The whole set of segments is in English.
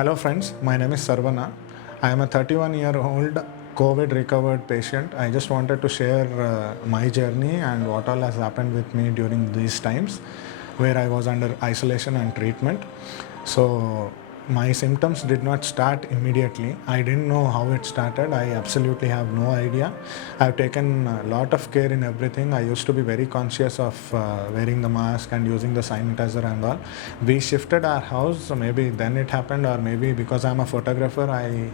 Hello friends, my name is Sarvana. I am a 31-year-old COVID recovered patient. I just wanted to share my journey and what all has happened with me during these times where I was under isolation and treatment. So my symptoms did not start immediately. I didn't know how it started. I absolutely have no idea. I've taken a lot of care in everything. I used to be very conscious of wearing the mask and using the sanitizer and all. We shifted our house, so maybe then it happened, or maybe because I'm a photographer, I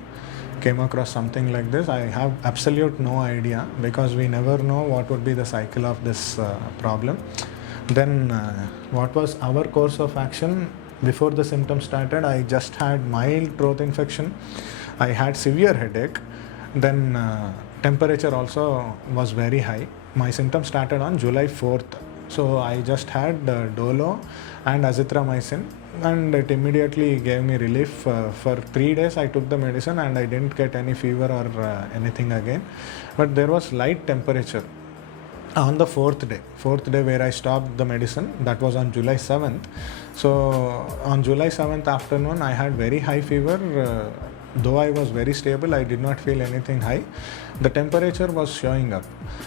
came across something like this. I have absolute no idea because we never know what would be the cycle of this problem. Then, what was our course of action? Before the symptoms started, I just had mild throat infection. I had severe headache. Then, temperature also was very high. My symptoms started on July 4th. So, I just had Dolo and azithromycin, and it immediately gave me relief. For 3 days, I took the medicine and I didn't get any fever or anything again. But there was light temperature on the fourth day where I stopped the medicine. That was on July 7th. So on July 7th afternoon, I had very high fever. Though I was very stable, I did not feel anything high. The temperature was showing up.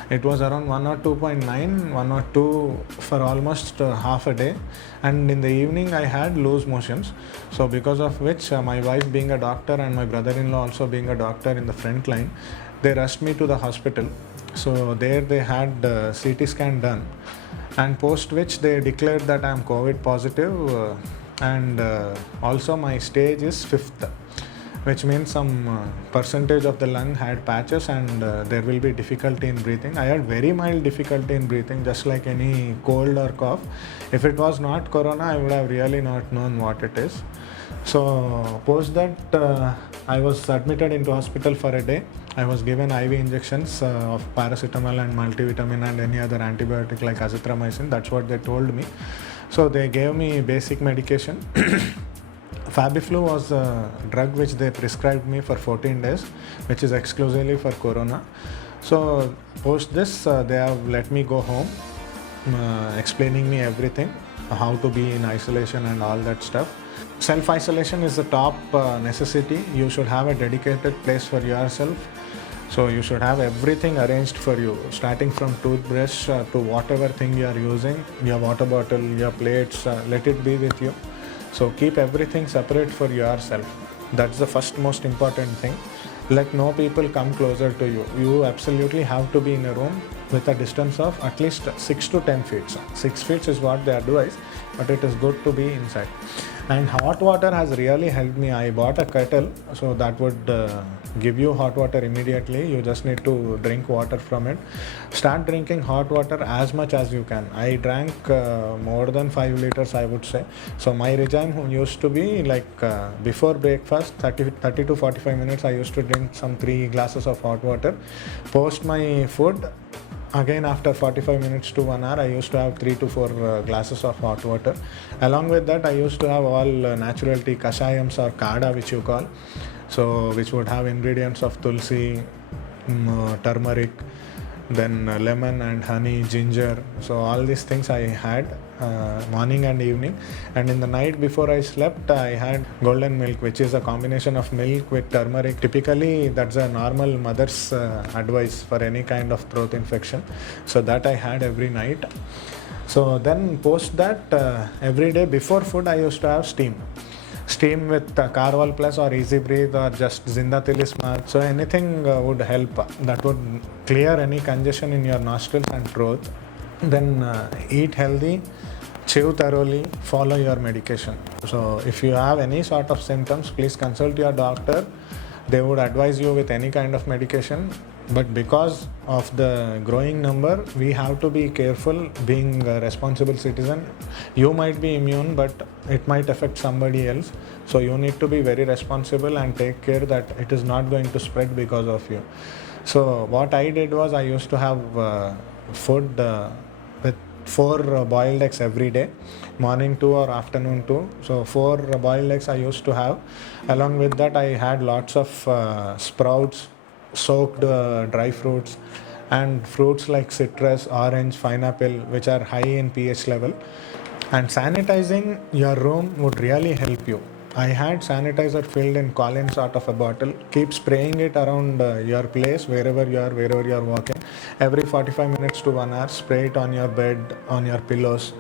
It was around 102.9, 102 for almost half a day. And in the evening, I had loose motions. So because of which, my wife being a doctor and my brother-in-law also being a doctor in the front line, they rushed me to the hospital. So there they had CT scan done, and post which they declared that I am COVID positive, and also my stage is 5th, which means some percentage of the lung had patches, and there will be difficulty in breathing. I had very mild difficulty in breathing, just like any cold or cough. If it was not corona, I would have really not known what it is. So post that, I was admitted into hospital for a day. I was given IV injections of paracetamol and multivitamin and any other antibiotic like azithromycin. That's what they told me. So they gave me basic medication. Fabiflu was a drug which they prescribed me for 14 days, which is exclusively for corona. So post this, they have let me go home, explaining me everything, how to be in isolation and all that stuff. Self-isolation is the top necessity. You should have a dedicated place for yourself. So you should have everything arranged for you, starting from toothbrush to whatever thing you are using, your water bottle, your plates, let it be with you. So keep everything separate for yourself. That's the first most important thing. Let no people come closer to you. You absolutely have to be in a room with a distance of at least 6 to 10 feet. 6 feet is what they advise, but it is good to be inside. And hot water has really helped me. I bought a kettle, so that would give you hot water immediately. You just need to drink water from it. Start drinking hot water as much as you can. I drank more than 5 liters, I would say. So my regime used to be like before breakfast, 30 to 45 minutes, I used to drink some 3 glasses of hot water. Post my food, again after 45 minutes to 1 hour, I used to have 3 to 4 glasses of hot water. Along with that, I used to have all natural tea, kashayams or kada, which you call. So which would have ingredients of tulsi, turmeric, then lemon and honey, ginger. So all these things I had morning and evening. And in the night before I slept, I had golden milk, which is a combination of milk with turmeric. Typically that's a normal mother's advice for any kind of throat infection. So that I had every night. So then post that, every day before food, I used to have steam with Carval Plus or Easy Breathe or just Zinda Tilismat. So anything would help. That would clear any congestion in your nostrils and throat. Then eat healthy, chew thoroughly, follow your medication. So if you have any sort of symptoms, please consult your doctor. They would advise you with any kind of medication. But because of the growing number, we have to be careful being a responsible citizen. You might be immune, but it might affect somebody else. So you need to be very responsible and take care that it is not going to spread because of you. So what I did was I used to have food with 4 boiled eggs every day, morning 2 or afternoon 2. So 4 boiled eggs I used to have. Along with that, I had lots of sprouts, soaked dry fruits, and fruits like citrus, orange, pineapple, which are high in pH level. And sanitizing your room would really help you. I had sanitizer filled in Collins sort of a bottle. Keep spraying it around your place, wherever you are walking. Every 45 minutes to 1 hour, spray it on your bed, on your pillows,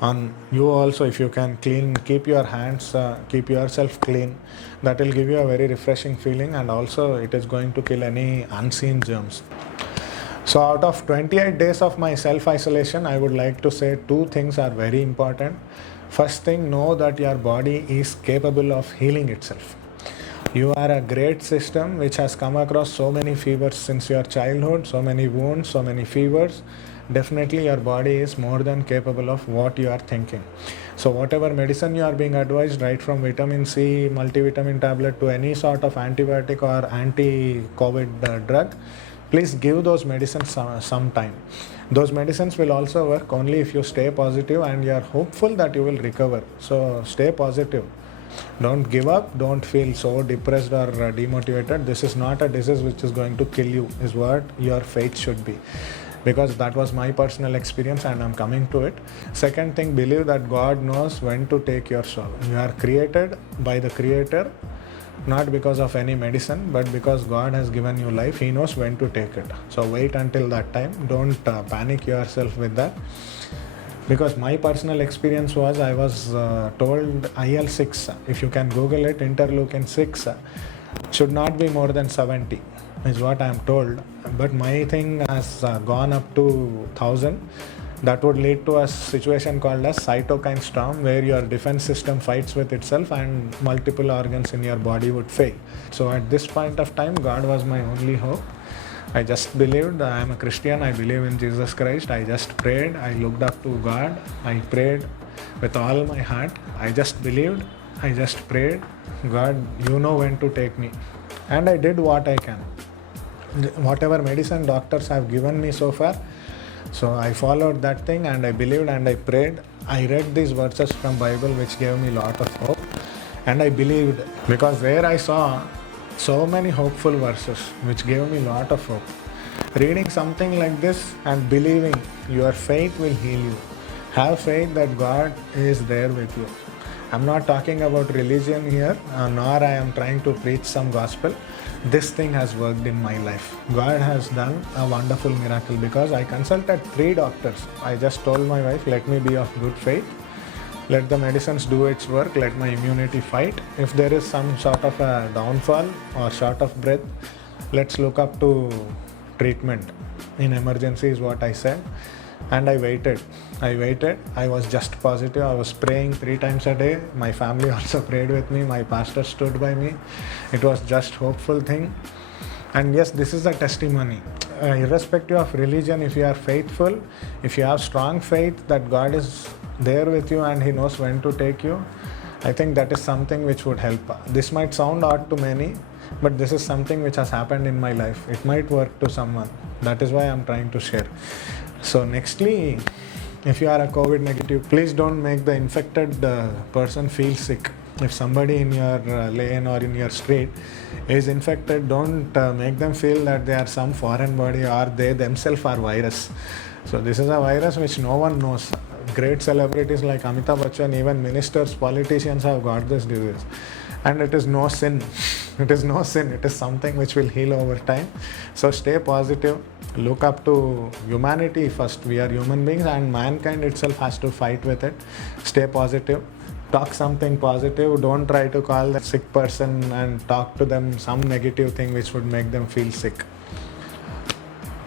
on you also. If you can clean, keep your hands, keep yourself clean. That will give you a very refreshing feeling, and also it is going to kill any unseen germs. So, out of 28 days of my self isolation, I would like to say two things are very important. First thing, know that your body is capable of healing itself. You are a great system which has come across so many fevers since your childhood, so many wounds, so many fevers. Definitely, your body is more than capable of what you are thinking. So, whatever medicine you are being advised, right from vitamin C, multivitamin tablet to any sort of antibiotic or anti COVID drug, please give those medicines some time. Those medicines will also work only if you stay positive and you are hopeful that you will recover. So stay positive. Don't give up. Don't feel so depressed or demotivated. This is not a disease which is going to kill you, is what your faith should be. Because that was my personal experience and I'm coming to it. Second thing, believe that God knows when to take your soul. You are created by the Creator, not because of any medicine, but because God has given you life. He knows when to take it. So wait until that time. Don't panic yourself with that. Because my personal experience was, I was told IL-6, if you can Google it, interleukin 6 should not be more than 70 is what I am told. But my thing has gone up to 1000. That would lead to a situation called as cytokine storm, where your defense system fights with itself and multiple organs in your body would fail. So at this point of time, God was my only hope. I just believed. I am a Christian. I believe in Jesus Christ. I just prayed. I looked up to God. I prayed with all my heart. I just believed. I just prayed. God, you know when to take me. And I did what I can. Whatever medicine doctors have given me so far, so I followed that thing and I believed and I prayed. I read these verses from Bible which gave me a lot of hope, and I believed, because there I saw so many hopeful verses which gave me a lot of hope. Reading something like this and believing, your faith will heal you. Have faith that God is there with you. I'm not talking about religion here, nor I am trying to preach some gospel. This thing has worked in my life. God has done a wonderful miracle, because I consulted 3 doctors. I just told my wife, let me be of good faith. Let the medicines do its work. Let my immunity fight. If there is some sort of a downfall or short of breath, let's look up to treatment. In emergency is what I said. And I waited. I was just positive. I was praying 3 times a day. My family also prayed with me. My pastor stood by me. It was just hopeful thing. And yes, this is a testimony. Irrespective of religion, if you are faithful, if you have strong faith that God is there with you and He knows when to take you, I think that is something which would help. This might sound odd to many, but this is something which has happened in my life. It might work to someone. That is why I am trying to share. So nextly, if you are a COVID negative, please don't make the infected person feel sick. If somebody in your lane or in your street is infected, don't make them feel that they are some foreign body or they themselves are virus. So this is a virus which no one knows. Great celebrities like Amitabh Bachchan, even ministers, politicians have got this disease. And it is no sin. It is no sin. It is something which will heal over time. So stay positive. Look up to humanity first. We are human beings and mankind itself has to fight with it. Stay positive. Talk something positive. Don't try to call the sick person and talk to them some negative thing which would make them feel sick.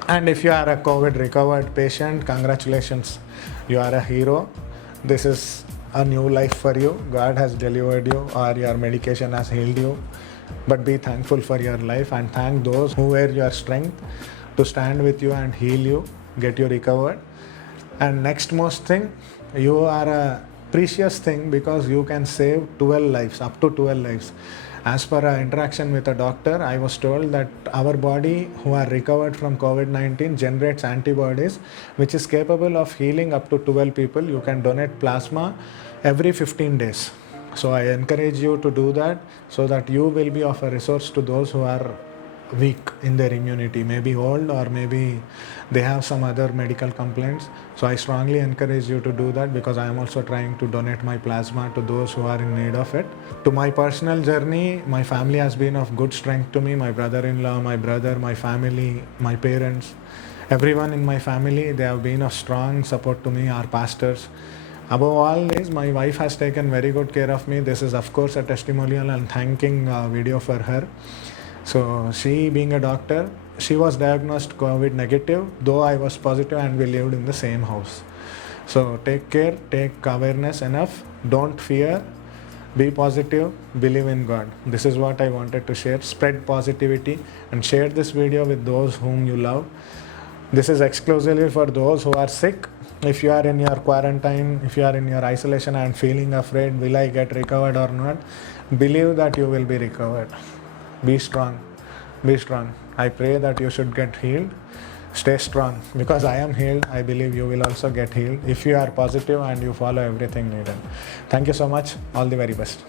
And if you are a COVID recovered patient, congratulations. You are a hero. This is a new life for you. God has delivered you, or your medication has healed you. But be thankful for your life and thank those who were your strength to stand with you and heal you, get you recovered. And next most thing, you are a precious thing because you can save 12 lives, up to 12 lives. As per an interaction with a doctor, I was told that our body who are recovered from COVID-19 generates antibodies which is capable of healing up to 12 people. You can donate plasma every 15 days. So I encourage you to do that so that you will be of a resource to those who are weak in their immunity, maybe old or maybe they have some other medical complaints. So I strongly encourage you to do that, because I am also trying to donate my plasma to those who are in need of it. To my personal journey, my family has been of good strength to me. My brother-in-law, my brother, my family, my parents, everyone in my family, they have been of strong support to me, our pastors. Above all this, my wife has taken very good care of me. This is of course a testimonial and thanking video for her. So she, being a doctor, she was diagnosed COVID negative, though I was positive, and we lived in the same house. So take care, take awareness enough, don't fear, be positive, believe in God. This is what I wanted to share. Spread positivity and share this video with those whom you love. This is exclusively for those who are sick. If you are in your quarantine, if you are in your isolation and feeling afraid, will I get recovered or not? Believe that you will be recovered. Be strong. Be strong. I pray that you should get healed. Stay strong, because I am healed. I believe you will also get healed if you are positive and you follow everything needed. Thank you so much. All the very best.